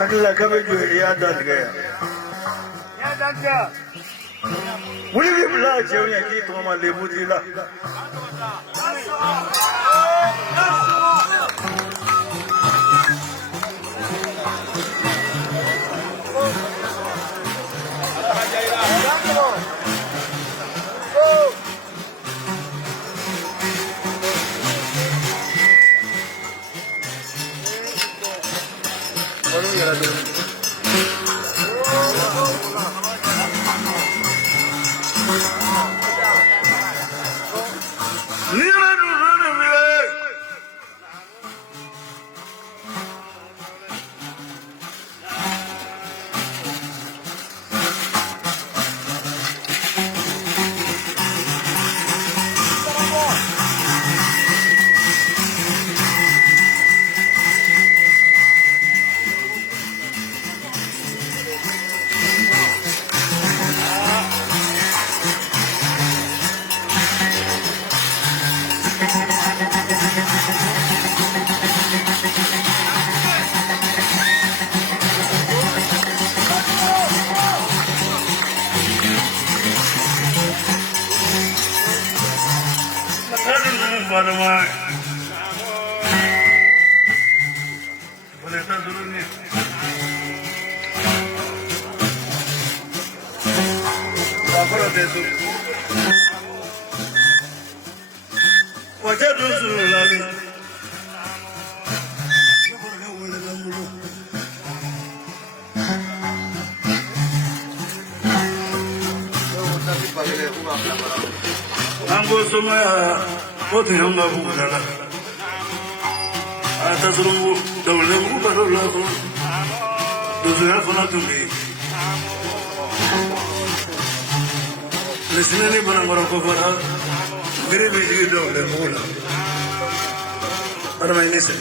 Hakila kabeju ya dadge. Ya dadge. Wuli bi bla je ya ki to ma le buji la. Ango somaya otu yanga bugala atasuru dawle mu barola ko dozuya fana tumbi lesine bana ngoro ko fara mere be dawle mu la para mai nese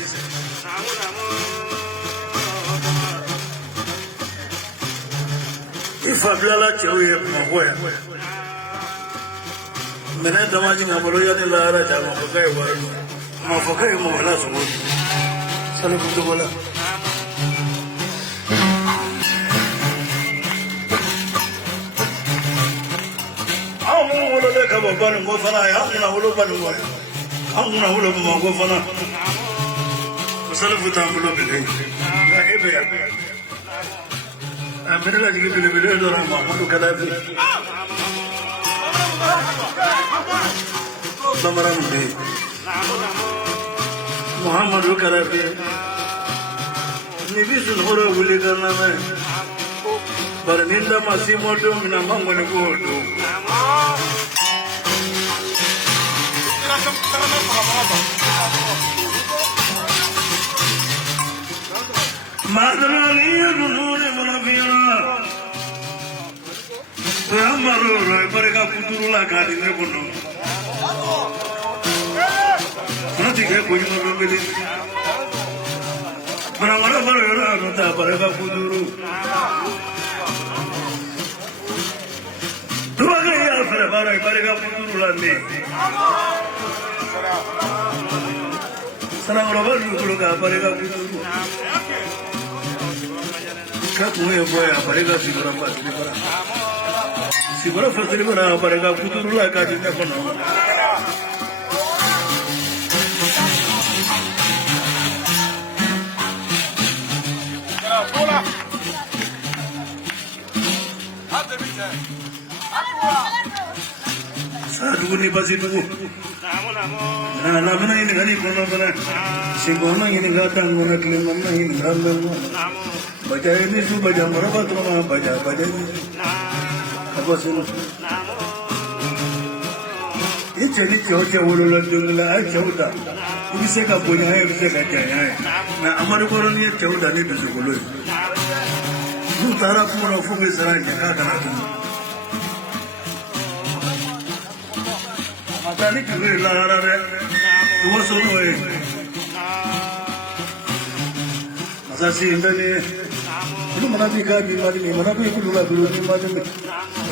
ifabla la chawe mo hoya मैंने दमाजी ना बोलो यानी Lara Jama फकाए वारु माँ फकाए मोहला सुबह साले बुद्ध बोला हम बोलो देखा बाबा ने गोफना है हम ना बोलो बन हुआ है हम ना बोलो बाबा गोफना साले बुद्ध हम बोलो बिले ना ये भी अब मेरे लाजी के बिले बिले दौरान माँ बोलो कला भी Samaramde Muhammadu Karabi Nibisun Hora Wuligana Baraninda Masimoto Minamangone Godo Madrani Nuri Munavina Ramaro Pareka Puturula Kadine Bono Nanti ke koi malu beli, mana baru nota parega puduru. Dua kali ya parega puduru lagi. Senang orang baru kalau ke parega puduru. Kamu yang boya parega sigura pas sigura fasili mana parega puduru lagi kadinnya kono. Satu ni pasti tu. Nah, lama ini kali kono kono. Si kono ini datang kono keliling mana ini datang. Baca ini tu baca berapa tu mana baca ini. Apa sih? Ini jadi jauh ulang jumlah jauh dah. Ini saya punya ini saya kaya. Nah, amar kono ni jauh dah ni tu sekolah. Utara pura fuge sarai jaga kana. Tadi juga lara dua solo masa sih ini itu mana tiga di mana tuh itu dulu di mana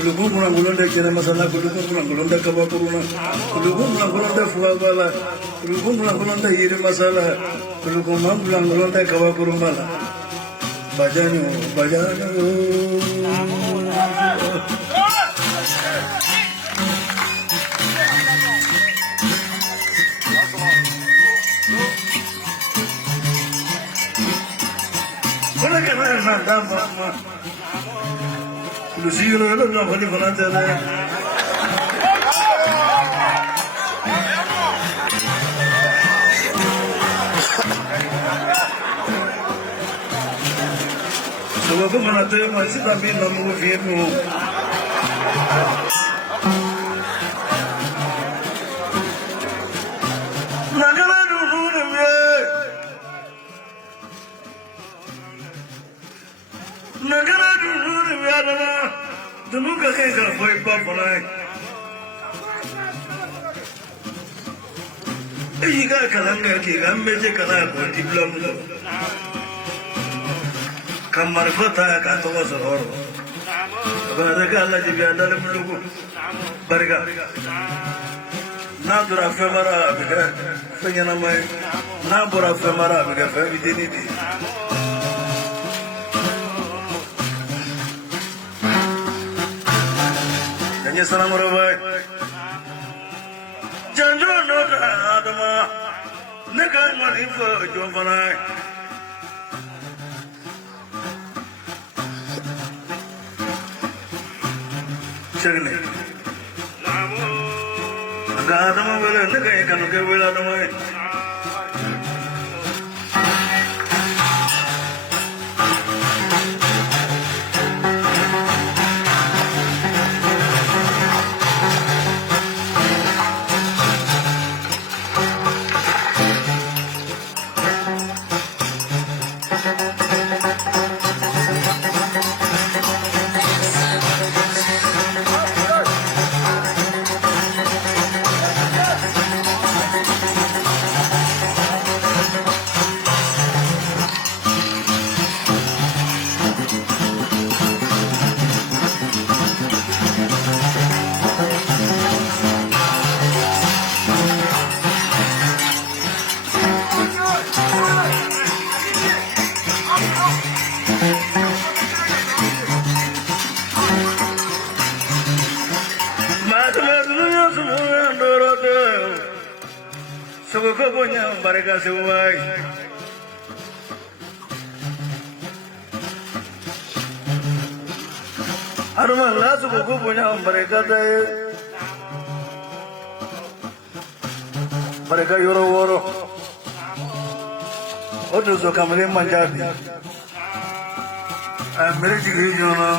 dulu pulang deh kira masalah dulu pulang deh kabar corona dulu pulang deh fuga bala dulu pulang deh iri masalah dulu pulang deh kabar corona bajano, bajano. Mana kena nanda mama, lusi lo lo na bani bana jana. Sebab mana tu masih tapi namu firmu. Nagala dulu ni. Nagara dulu ni ada, dulu kakek kalau boy papa Iga kalanga ki gambe je kala ko diplom lo. Kamar fata ka to zoror. Baraka Allah ji biya dalam lugu. Baraka. Na dura femara biga fenya mai. Na bora femara biga fe bidini di. Tanya salam robai. Janjo no adama. Nekan marifo jombalai. Chagni. Aga adama bela nekan kanu ke bela adama. Suka punya mereka sesuai. Arumlah suka punya mereka deh. Mereka yoro-yoro. Otu suka mereka menjadi. Mereka juga jono.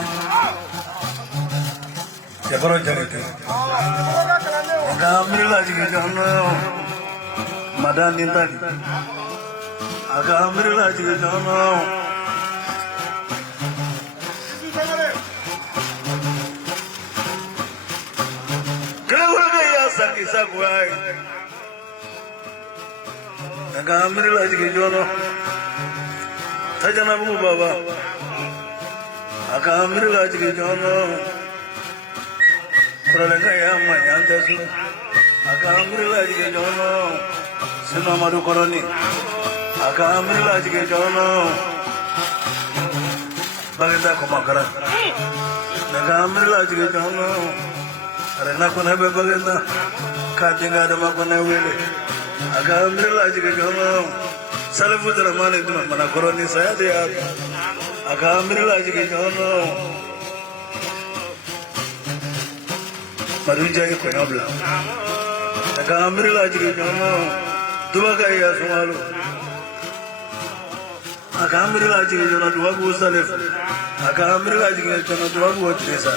Siapa orang cari tu? Kami lagi jono. Madan nintali. Agak ambil lagi jono. Kalau gaya sakit sakuai. Agak ambil lagi jono. Tajana bu baba. Agak ambil lagi jono. Kalau gaya macam tu. Agak ambil lagi jono. Sino madu koroni, agak ambil lagi ke jono. Bagaimana kau makaran? Agak ambil lagi ke jono. Karena aku nabe bagaimana? Kajian ada makan nawe. Agak ambil lagi ke jono. Selalu terima itu mana koroni saya dia. Agak ambil lagi ke jono. Baru jadi kau nabla. Agak ambil lagi ke jono. Dua kaya semalu. Agak ambil lagi ke jono dua salif. Agak ambil lagi ke jono dua desa.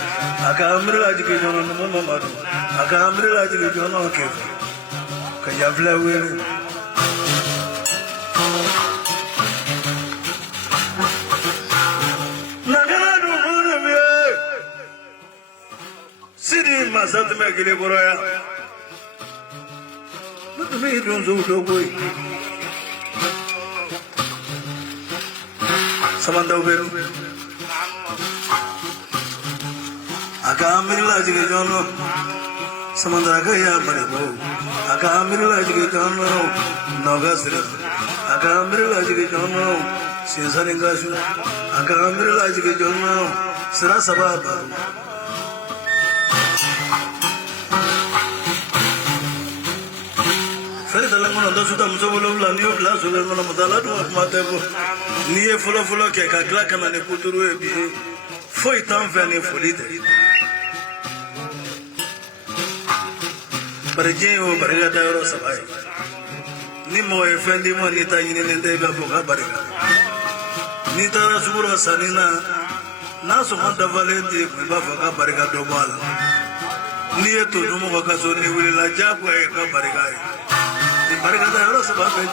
Agak ambil lagi ke jono nama madu. Agak ambil lagi ke jono kef. Kaya flower. Nagala dulu ni. Sini masat megili boraya. তুমি রোজো কই samanda uberu akamir laji ke jono samanda gaya mare bo akamir laji ke jono nogasir akamir laji ke jono Sinsaringashu, Akamila Jono, Sarasababa. Federal does some sort of new class of the Matalado of Matabo, near full of cake, a clack and a puturu, for it unfairly for it. But a Jay over Barigata survive. Nimo effendi monita in the Boga Bariga. Nita Sura Sanina, Naso Manta Valenti, Bafaka Bariga Dobala. Near to Dumakaso, they will like Japwa Barigai. The Barigata Rosabaka.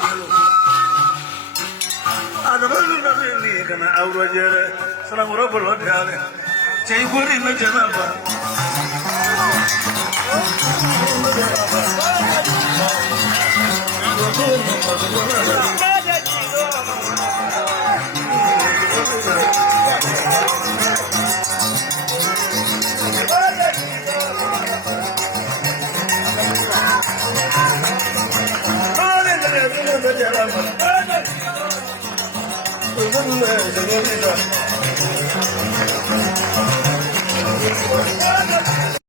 I don't know can outrage Sanamurabo Gale. Chaypur in the Janaba.